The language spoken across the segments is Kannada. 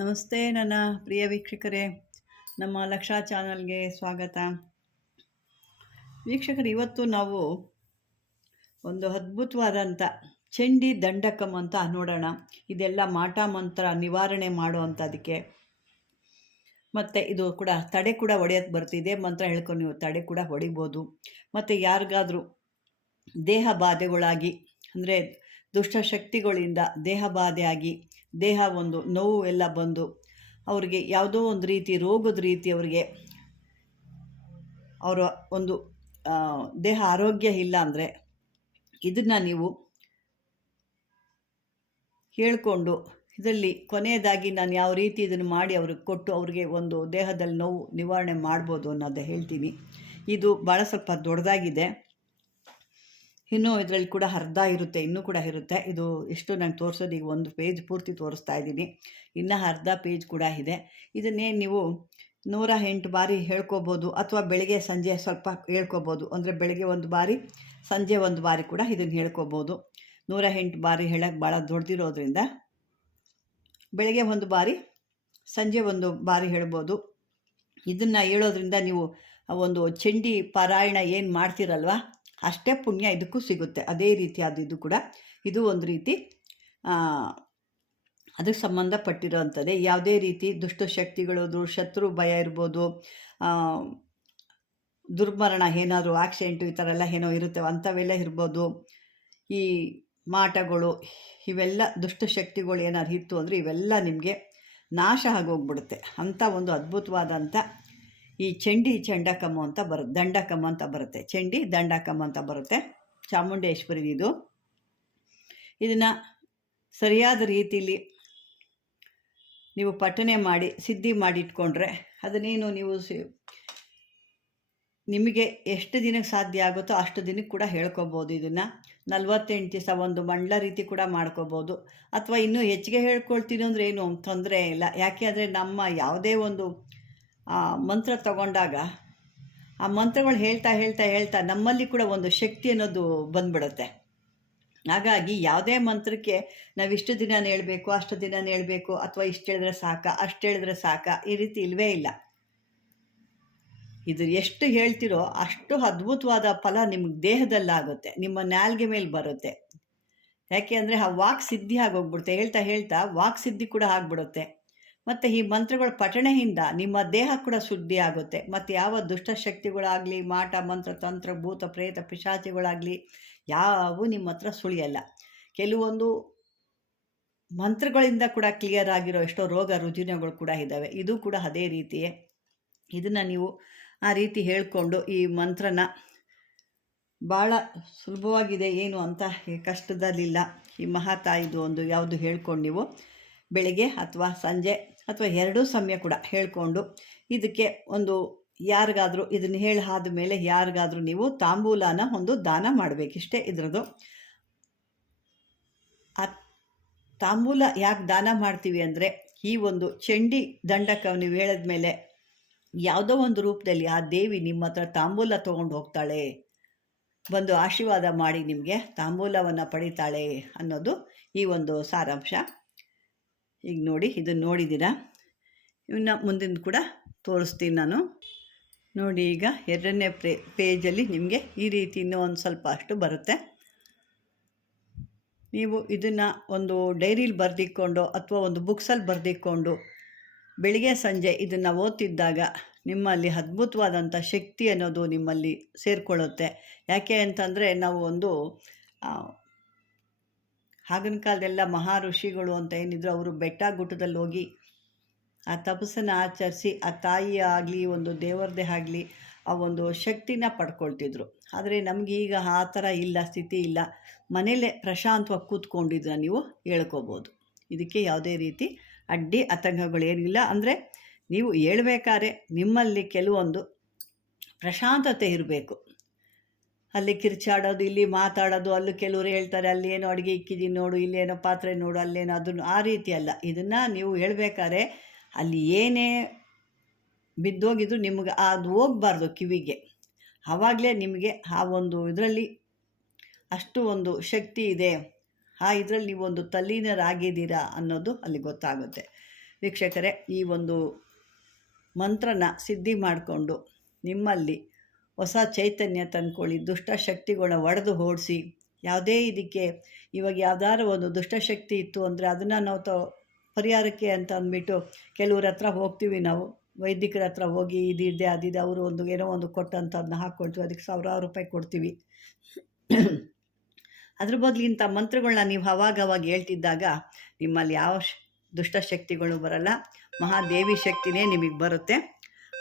ನಮಸ್ತೆ ನನ್ನ ಪ್ರಿಯ ವೀಕ್ಷಕರೇ, ನಮ್ಮ ಲಕ್ಷಾ ಚಾನಲ್ಗೆ ಸ್ವಾಗತ. ವೀಕ್ಷಕರು, ಇವತ್ತು ನಾವು ಒಂದು ಅದ್ಭುತವಾದಂಥ ಚಂಡಿ ದಂಡಕಂ ಅಂತ ನೋಡೋಣ. ಇದೆಲ್ಲ ಮಾಟ ಮಂತ್ರ ನಿವಾರಣೆ ಮಾಡುವಂಥದಕ್ಕೆ ಮತ್ತು ಇದು ಕೂಡ ತಡೆ ಕೂಡ ಹೊಡೆಯೋಕ್ಕೆ ಬರ್ತಿದೆ ಮಂತ್ರ ಹೇಳ್ಕೊಂಡು ನೀವು ತಡೆ ಕೂಡ ಹೊಡಿಬೋದು. ಮತ್ತು ಯಾರಿಗಾದರೂ ದೇಹ ಬಾಧೆಗಳಾಗಿ, ಅಂದರೆ ದುಷ್ಟಶಕ್ತಿಗಳಿಂದ ದೇಹ ಬಾಧೆಯಾಗಿ ದೇಹ ಒಂದು ನೋವು ಎಲ್ಲ ಬಂದು, ಅವರಿಗೆ ಯಾವುದೋ ಒಂದು ರೀತಿ ರೋಗದ ರೀತಿ ಅವರಿಗೆ, ಅವರ ಒಂದು ದೇಹ ಆರೋಗ್ಯ ಇಲ್ಲ ಅಂದರೆ ಇದನ್ನು ನೀವು ಹೇಳಿಕೊಂಡು ಇದರಲ್ಲಿ ಕೊನೆಯದಾಗಿ ನಾನು ಯಾವ ರೀತಿ ಇದನ್ನು ಮಾಡಿ ಅವ್ರಿಗೆ ಕೊಟ್ಟು ಅವ್ರಿಗೆ ಒಂದು ದೇಹದಲ್ಲಿ ನೋವು ನಿವಾರಣೆ ಮಾಡ್ಬೋದು ಅನ್ನೋದು ಹೇಳ್ತೀನಿ. ಇದು ಭಾಳ ಸ್ವಲ್ಪ ದೊಡ್ಡದಾಗಿದೆ. ಇನ್ನೂ ಇದರಲ್ಲಿ ಕೂಡ ಅರ್ಧ ಇರುತ್ತೆ, ಇನ್ನೂ ಕೂಡ ಇರುತ್ತೆ. ಇದು ಎಷ್ಟು ನಂಗೆ ತೋರಿಸೋದು, ಈಗ ಒಂದು ಪೇಜ್ ಪೂರ್ತಿ ತೋರಿಸ್ತಾ ಇದ್ದೀನಿ. ಇನ್ನೂ ಅರ್ಧ ಪೇಜ್ ಕೂಡ ಇದೆ. ಇದನ್ನೇ ನೀವು ನೂರ ಎಂಟು ಬಾರಿ ಹೇಳ್ಕೋಬೋದು ಅಥವಾ ಬೆಳಗ್ಗೆ, ಸಂಜೆ ಸ್ವಲ್ಪ ಹೇಳ್ಕೋಬೋದು. ಅಂದರೆ ಬೆಳಗ್ಗೆ ಒಂದು ಬಾರಿ, ಸಂಜೆ ಒಂದು ಬಾರಿ ಕೂಡ ಇದನ್ನು ಹೇಳ್ಕೋಬೋದು. ನೂರ ಎಂಟು ಬಾರಿ ಹೇಳೋಕ್ಕೆ ಭಾಳ ದೊಡ್ಡದಿರೋದ್ರಿಂದ ಬೆಳಗ್ಗೆ ಒಂದು ಬಾರಿ, ಸಂಜೆ ಒಂದು ಬಾರಿ ಹೇಳ್ಬೋದು. ಇದನ್ನು ಹೇಳೋದ್ರಿಂದ ನೀವು ಒಂದು ಚಂಡಿ ಪಾರಾಯಣ ಏನು ಮಾಡ್ತೀರಲ್ವ? ಅಷ್ಟೇ ಪುಣ್ಯ ಇದಕ್ಕೂ ಸಿಗುತ್ತೆ. ಅದೇ ರೀತಿಯಾದ ಇದು ಕೂಡ. ಇದು ಒಂದು ರೀತಿ ಅದಕ್ಕೆ ಸಂಬಂಧಪಟ್ಟಿರೋವಂಥದ್ದೇ ಯಾವುದೇ ರೀತಿ ದುಷ್ಟಶಕ್ತಿಗಳು ದು ಶತ್ರು ಭಯ ಇರ್ಬೋದು ದುರ್ಮರಣ ಏನಾದರೂ ಆಕ್ಸಿಡೆಂಟು ಈ ಥರ ಎಲ್ಲ ಏನೋ ಇರುತ್ತೆ, ಅಂಥವೆಲ್ಲ ಇರ್ಬೋದು, ಈ ಮಾಟಗಳು, ಇವೆಲ್ಲ ದುಷ್ಟಶಕ್ತಿಗಳು ಏನಾದ್ರು ಇತ್ತು ಅಂದರೆ ಇವೆಲ್ಲ ನಿಮಗೆ ನಾಶ ಆಗೋಗ್ಬಿಡುತ್ತೆ. ಅಂಥ ಒಂದು ಅದ್ಭುತವಾದಂಥ ಈ ಚಂಡಿ ಚಂಡಕಮ್ಮ ಅಂತ ಬರುತ್ತೆ ದಂಡಕಮ್ಮ ಅಂತ ಬರುತ್ತೆ. ಚಂಡಿ ದಂಡಕಮ್ಮ ಅಂತ ಬರುತ್ತೆ. ಚಾಮುಂಡೇಶ್ವರಿದು ಇದನ್ನು ಸರಿಯಾದ ರೀತಿಯಲ್ಲಿ ನೀವು ಪಠನೆ ಮಾಡಿ, ಸಿದ್ಧಿ ಮಾಡಿಟ್ಕೊಂಡ್ರೆ ಅದನ್ನೇನು ನೀವು ನಿಮಗೆ ಎಷ್ಟು ದಿನಕ್ಕೆ ಸಾಧ್ಯ ಆಗುತ್ತೋ ಅಷ್ಟು ದಿನಕ್ಕೆ ಕೂಡ ಹೇಳ್ಕೊಬೋದು ಇದನ್ನು. ನಲ್ವತ್ತೆಂಟು ದಿವಸ ಒಂದು ಮಂಡಲ ರೀತಿ ಕೂಡ ಮಾಡ್ಕೋಬೋದು. ಅಥವಾ ಇನ್ನೂ ಹೆಚ್ಚಿಗೆ ಹೇಳ್ಕೊಳ್ತೀನಿ ಅಂದರೆ ಏನು ತೊಂದರೆ ಇಲ್ಲ. ಯಾಕೆ ಅಂದರೆ ನಮ್ಮ ಯಾವುದೇ ಒಂದು ಮಂತ್ರ ತಗೊಂಡಾಗ ಆ ಮಂತ್ರಗಳು ಹೇಳ್ತಾ ಹೇಳ್ತಾ ಹೇಳ್ತಾ ನಮ್ಮಲ್ಲಿ ಕೂಡ ಒಂದು ಶಕ್ತಿ ಅನ್ನೋದು ಬಂದ್ಬಿಡುತ್ತೆ. ಹಾಗಾಗಿ ಯಾವುದೇ ಮಂತ್ರಕ್ಕೆ ನಾವು ಇಷ್ಟು ದಿನ ಹೇಳಬೇಕು, ಅಷ್ಟು ದಿನ ಹೇಳಬೇಕು, ಅಥವಾ ಇಷ್ಟು ಹೇಳಿದ್ರೆ ಸಾಕ, ಅಷ್ಟು ಹೇಳಿದ್ರೆ ಸಾಕ, ಈ ರೀತಿ ಇಲ್ವೇ ಇಲ್ಲ. ಇದು ಎಷ್ಟು ಹೇಳ್ತಿರೋ ಅಷ್ಟು ಅದ್ಭುತವಾದ ಫಲ ನಿಮ್ಗೆ ದೇಹದಲ್ಲಾಗುತ್ತೆ, ನಿಮ್ಮ ನಾಲ್ಗೆ ಮೇಲೆ ಬರುತ್ತೆ. ಯಾಕೆ ಅಂದರೆ ಆ ವಾಕ್ ಸಿದ್ಧಿ ಆಗೋಗ್ಬಿಡುತ್ತೆ, ಹೇಳ್ತಾ ಹೇಳ್ತಾ ವಾಕ್ ಸಿದ್ಧಿ ಕೂಡ ಆಗ್ಬಿಡುತ್ತೆ. ಮತ್ತು ಈ ಮಂತ್ರಗಳ ಪಠಣೆಯಿಂದ ನಿಮ್ಮ ದೇಹ ಕೂಡ ಶುದ್ಧಿ ಆಗುತ್ತೆ ಮತ್ತು ಯಾವ ದುಷ್ಟಶಕ್ತಿಗಳಾಗಲಿ ಮಾಟ, ಮಂತ್ರ, ತಂತ್ರ, ಭೂತ, ಪ್ರೇತ, ಪಿಶಾಚಿಗಳಾಗಲಿ ಯಾವೂ ನಿಮ್ಮ ಹತ್ರ ಸುಳಿಯಲ್ಲ. ಕೆಲವೊಂದು ಮಂತ್ರಗಳಿಂದ ಕೂಡ ಕ್ಲಿಯರ್ ಆಗಿರೋ ಎಷ್ಟೋ ರೋಗ ರುಜಿನಗಳು ಕೂಡ ಇದ್ದಾವೆ. ಇದು ಕೂಡ ಅದೇ ರೀತಿಯೇ. ಇದನ್ನು ನೀವು ಆ ರೀತಿ ಹೇಳಿಕೊಂಡು ಈ ಮಂತ್ರನ ಭಾಳ ಸುಲಭವಾಗಿದೆ ಏನು ಅಂತ ಕಷ್ಟದಲ್ಲಿಲ್ಲ. ಈ ಮಹಾತಾಯಿದು ಒಂದು ಯಾವುದು ಹೇಳ್ಕೊಂಡು ನೀವು. ಬೆಳಗ್ಗೆ ಅಥವಾ ಸಂಜೆ ಅಥವಾ ಎರಡೂ ಸಮಯ ಕೂಡ ಹೇಳ್ಕೊಂಡು ಇದಕ್ಕೆ ಒಂದು ಯಾರಿಗಾದರೂ ಇದನ್ನು ಹೇಳಿ ಆದ ಮೇಲೆ ಯಾರಿಗಾದರೂ ನೀವು ತಾಂಬೂಲನ ಒಂದು ದಾನ ಮಾಡಬೇಕಿಷ್ಟೇ ಇದರದು ಆ ತಾಂಬೂಲ ಯಾಕೆ ದಾನ ಮಾಡ್ತೀವಿ ಅಂದರೆ ಈ ಒಂದು ಚಂಡಿ ದಂಡಕ ನೀವು ಹೇಳಿದ ಮೇಲೆ ಯಾವುದೋ ಒಂದು ರೂಪದಲ್ಲಿ ಆ ದೇವಿ ನಿಮ್ಮ ಹತ್ರ ತಾಂಬೂಲ ತೊಗೊಂಡು ಹೋಗ್ತಾಳೆ. ಬಂದು ಆಶೀರ್ವಾದ ಮಾಡಿ ನಿಮಗೆ ತಾಂಬೂಲವನ್ನು ಪಡಿತಾಳೆ ಅನ್ನೋದು ಈ ಒಂದು ಸಾರಾಂಶ. ಈಗ ನೋಡಿ ಇದನ್ನು ನೋಡಿದ್ದೀರಾ? ಇನ್ನು ಮುಂದಿನ ಕೂಡ ತೋರಿಸ್ತೀನಿ ನಾನು. ನೋಡಿ ಈಗ ಎರಡನೇ ಪ್ರೇ ಪೇಜಲ್ಲಿ ನಿಮಗೆ ಈ ರೀತಿ ಇನ್ನೂ ಒಂದು ಸ್ವಲ್ಪ ಅಷ್ಟು ಬರುತ್ತೆ. ನೀವು ಇದನ್ನು ಒಂದು ಡೈರಿಲಿ ಬರೆದಿಕ್ಕೊಂಡು ಅಥವಾ ಒಂದು ಬುಕ್ಸಲ್ಲಿ ಬರೆದಿಕ್ಕೊಂಡು ಬೆಳಿಗ್ಗೆ ಸಂಜೆ ಇದನ್ನು ಓದ್ತಿದ್ದಾಗ ನಿಮ್ಮಲ್ಲಿ ಅದ್ಭುತವಾದಂಥ ಶಕ್ತಿ ಅನ್ನೋದು ನಿಮ್ಮಲ್ಲಿ ಸೇರಿಕೊಳ್ಳುತ್ತೆ. ಯಾಕೆ ಅಂತಂದರೆ ನಾವು ಒಂದು ಆಗಿನ ಕಾಲದೆಲ್ಲ ಮಹಾ ಋಷಿಗಳು ಅಂತ ಏನಿದ್ರು ಅವರು ಬೆಟ್ಟ ಗುಡ್ಡದಲ್ಲಿ ಹೋಗಿ ಆ ತಪಸ್ಸನ್ನು ಆಚರಿಸಿ, ಆ ತಾಯಿ ಆಗಲಿ, ಒಂದು ದೇವರದೇ ಆಗಲಿ, ಆ ಒಂದು ಶಕ್ತಿನ ಪಡ್ಕೊಳ್ತಿದ್ರು. ಆದರೆ ನಮಗೆ ಈಗ ಆ ಥರ ಇಲ್ಲ, ಸ್ಥಿತಿ ಇಲ್ಲ. ಮನೇಲೇ ಪ್ರಶಾಂತವಾಗಿ ಕೂತ್ಕೊಂಡಿದ್ರೆ ನೀವು ಹೇಳ್ಕೋಬೋದು. ಇದಕ್ಕೆ ಯಾವುದೇ ರೀತಿ ಅಡ್ಡಿ ಆತಂಕಗಳೇನಿಲ್ಲ. ಅಂದರೆ ನೀವು ಹೇಳ್ಬೇಕಾದ್ರೆ ನಿಮ್ಮಲ್ಲಿ ಕೆಲವೊಂದು ಪ್ರಶಾಂತತೆ ಇರಬೇಕು. ಅಲ್ಲಿ ಕಿರ್ಚಾಡೋದು, ಇಲ್ಲಿ ಮಾತಾಡೋದು, ಅಲ್ಲೂ ಕೆಲವರು ಹೇಳ್ತಾರೆ, ಅಲ್ಲಿ ಏನೋ ಅಡುಗೆ ಇಕ್ಕಿದ್ದೀನಿ ನೋಡು ಇಲ್ಲೇನೋ ಪಾತ್ರೆ ನೋಡು ಅಲ್ಲೇನೋ ಅದನ್ನು ಆ ರೀತಿ ಅಲ್ಲ. ಇದನ್ನು ನೀವು ಹೇಳಬೇಕಾದ್ರೆ ಅಲ್ಲಿ ಏನೇ ಬಿದ್ದೋಗಿದ್ರು ನಿಮ್ಗೆ ಅದು ಹೋಗ್ಬಾರ್ದು ಕಿವಿಗೆ. ಆವಾಗಲೇ ನಿಮಗೆ ಆ ಒಂದು ಇದರಲ್ಲಿ ಅಷ್ಟು ಒಂದು ಶಕ್ತಿ ಇದೆ. ಆ ಇದರಲ್ಲಿ ನೀವು ಒಂದು ತಲ್ಲೀನರಾಗಿದ್ದೀರಾ ಅನ್ನೋದು ಅಲ್ಲಿ ಗೊತ್ತಾಗುತ್ತೆ. ವೀಕ್ಷಕರೇ, ಈ ಒಂದು ಮಂತ್ರನ ಸಿದ್ಧಿ ಮಾಡಿಕೊಂಡು ನಿಮ್ಮಲ್ಲಿ ಹೊಸ ಚೈತನ್ಯ ತಂದ್ಕೊಳ್ಳಿ ದುಷ್ಟ ಶಕ್ತಿಗಳನ್ನ ಒಡೆದು ಓಡಿಸಿ. ಯಾವುದೇ ಇದಕ್ಕೆ ಇವಾಗ ಯಾವ್ದಾದ್ರು ಒಂದು ದುಷ್ಟಶಕ್ತಿ ಇತ್ತು ಅಂದರೆ ಅದನ್ನು ನಾವು ತ, ಪರಿಹಾರಕ್ಕೆ ಅಂತ ಅಂದ್ಬಿಟ್ಟು ಕೆಲವ್ರ ಹತ್ರ ಹೋಗ್ತೀವಿ ನಾವು. ವೈದಿಕರ ಹತ್ರ ಹೋಗಿ ಇದಿದೆ ಅದಿದೆ ಅವರು ಒಂದು ಏನೋ ಒಂದು ಕೊಟ್ಟಂತ ಅದನ್ನ ಹಾಕ್ಕೊಳ್ತೀವಿ ಅದಕ್ಕೆ ಸಾವಿರಾರು ರೂಪಾಯಿ ಕೊಡ್ತೀವಿ. ಅದ್ರ ಬದಲು ಇಂಥ ಮಂತ್ರಗಳನ್ನ ನೀವು ಅವಾಗವಾಗ ಹೇಳ್ತಿದ್ದಾಗ ನಿಮ್ಮಲ್ಲಿ ಯಾವ ದುಷ್ಟಶಕ್ತಿಗಳು ಬರಲ್ಲ, ಮಹಾದೇವಿ ಶಕ್ತಿನೇ ನಿಮಗೆ ಬರುತ್ತೆ.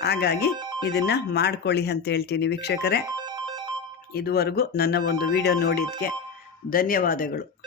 ಹಾಗಾಗಿ ಇದನ್ನು ಮಾಡ್ಕೊಳ್ಳಿ ಅಂತ ಹೇಳ್ತೀನಿ ವೀಕ್ಷಕರೇ. ಇದುವರೆಗೂ ನನ್ನ ಒಂದು ವಿಡಿಯೋ ನೋಡಿದ್ದಕ್ಕೆ ಧನ್ಯವಾದಗಳು.